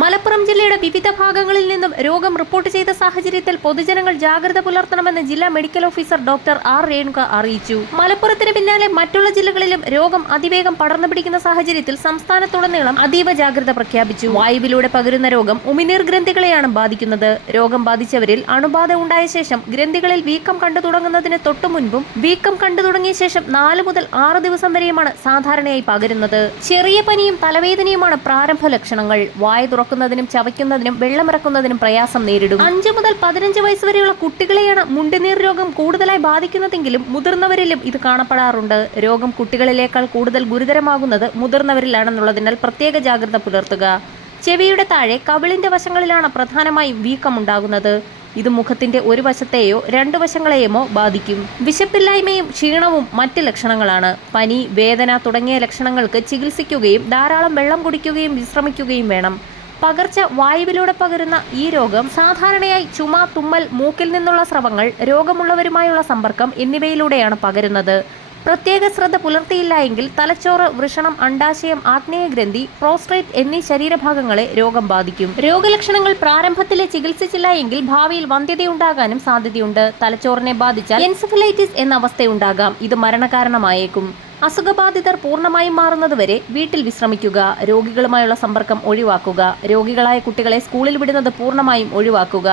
മലപ്പുറം ജില്ലയുടെ വിവിധ ഭാഗങ്ങളിൽ നിന്നും രോഗം റിപ്പോർട്ട് ചെയ്ത സാഹചര്യത്തിൽ പൊതുജനങ്ങൾ ജാഗ്രത പുലർത്തണമെന്ന് ജില്ലാ medical officer doctor R Renuka അറിയിച്ചു. മലപ്പുറത്തിന് പിന്നാലെ മറ്റുള്ള ജില്ലകളിലും രോഗം അതിവേഗം പടർന്നു പിടിക്കുന്ന സാഹചര്യത്തിൽ സംസ്ഥാനത്തുടനീളം അതീവ ജാഗ്രത പ്രഖ്യാപിച്ചു. വായുവിലൂടെ പകരുന്ന രോഗം ഉമിനീർ ഗ്രന്ഥികളെയാണ് ബാധിക്കുന്നത്. രോഗം ബാധിച്ചവരിൽ അണുബാധ ഉണ്ടായ ശേഷം ഗ്രന്ഥികളിൽ വീക്കം കണ്ടു തുടങ്ങുന്നതിന് തൊട്ടുമുൻപും വീക്കം കണ്ടു തുടങ്ങിയ ശേഷം 4 മുതൽ 6 ദിവസം വരെയുമാണ് സാധാരണയായി പകരുന്നത്. ചെറിയ പനിയും തലവേദനയുമാണ് പ്രാരംഭ ലക്ഷണങ്ങൾ. വായ തുറക്കുന്നതിനും ചവയ്ക്കുന്നതിനും വെള്ളമിറക്കുന്നതിനും പ്രയാസം നേരിടും. 5 മുതൽ 15 വയസ്സ് വരെയുള്ള കുട്ടികളെയാണ് മുണ്ടുനീർ രോഗം കൂടുതലായി ബാധിക്കുന്നതെങ്കിലും മുതിർന്നവരിലും ഇത് കാണപ്പെടാറുണ്ട്. രോഗം കുട്ടികളിലേക്കാൾ കൂടുതൽ ഗുരുതരമാകുന്നത് മുതിർന്നവരിലാണെന്നുള്ളതിനാൽ പ്രത്യേക ജാഗ്രത പുലർത്തുക. ചെവിയുടെ താഴെ കവിളിന്റെ വശങ്ങളിലാണ് പ്രധാനമായും വീക്കമുണ്ടാകുന്നത്. ഇത് മുഖത്തിന്റെ ഒരു വശത്തെയോ 2 വശങ്ങളെയുമോ ബാധിക്കും. വിശപ്പില്ലായ്മയും ക്ഷീണവും മറ്റ് ലക്ഷണങ്ങളാണ്. പനി, വേദന തുടങ്ങിയ ലക്ഷണങ്ങൾക്ക് ചികിത്സിക്കുകയും ധാരാളം വെള്ളം കുടിക്കുകയും വിശ്രമിക്കുകയും വേണം. പകർച്ച വായുവിലൂടെ പകരുന്ന ഈ രോഗം സാധാരണയായി ചുമ, തുമ്മൽ, മൂക്കിൽ നിന്നുള്ള സ്രവങ്ങൾ, രോഗമുള്ളവരുമായുള്ള സമ്പർക്കം എന്നിവയിലൂടെയാണ് പകരുന്നത്. പ്രത്യേക ശ്രദ്ധ പുലർത്തിയില്ല എങ്കിൽ തലച്ചോറ്, വൃഷണം, അണ്ഡാശയം, ആഗ്നേയഗ്രന്ഥി, പ്രോസ്ട്രേറ്റ് എന്നീ ശരീരഭാഗങ്ങളെ രോഗം ബാധിക്കും. രോഗലക്ഷണങ്ങൾ പ്രാരംഭത്തിലെ ചികിത്സിച്ചില്ല എങ്കിൽ ഭാവിയിൽ വന്ധ്യതയുണ്ടാകാനും സാധ്യതയുണ്ട്. തലച്ചോറിനെ ബാധിച്ചാൽ എൻസെഫലൈറ്റിസ് എന്ന അവസ്ഥയുണ്ടാകാം. ഇത് മരണകാരണമായേക്കും. അസുഖബാധിതർ പൂർണ്ണമായും മാറുന്നതുവരെ വീട്ടിൽ വിശ്രമിക്കുക. രോഗികളുമായുള്ള സമ്പർക്കം ഒഴിവാക്കുക. രോഗികളായ കുട്ടികളെ സ്കൂളിൽ വിടുന്നത് പൂർണ്ണമായും ഒഴിവാക്കുക.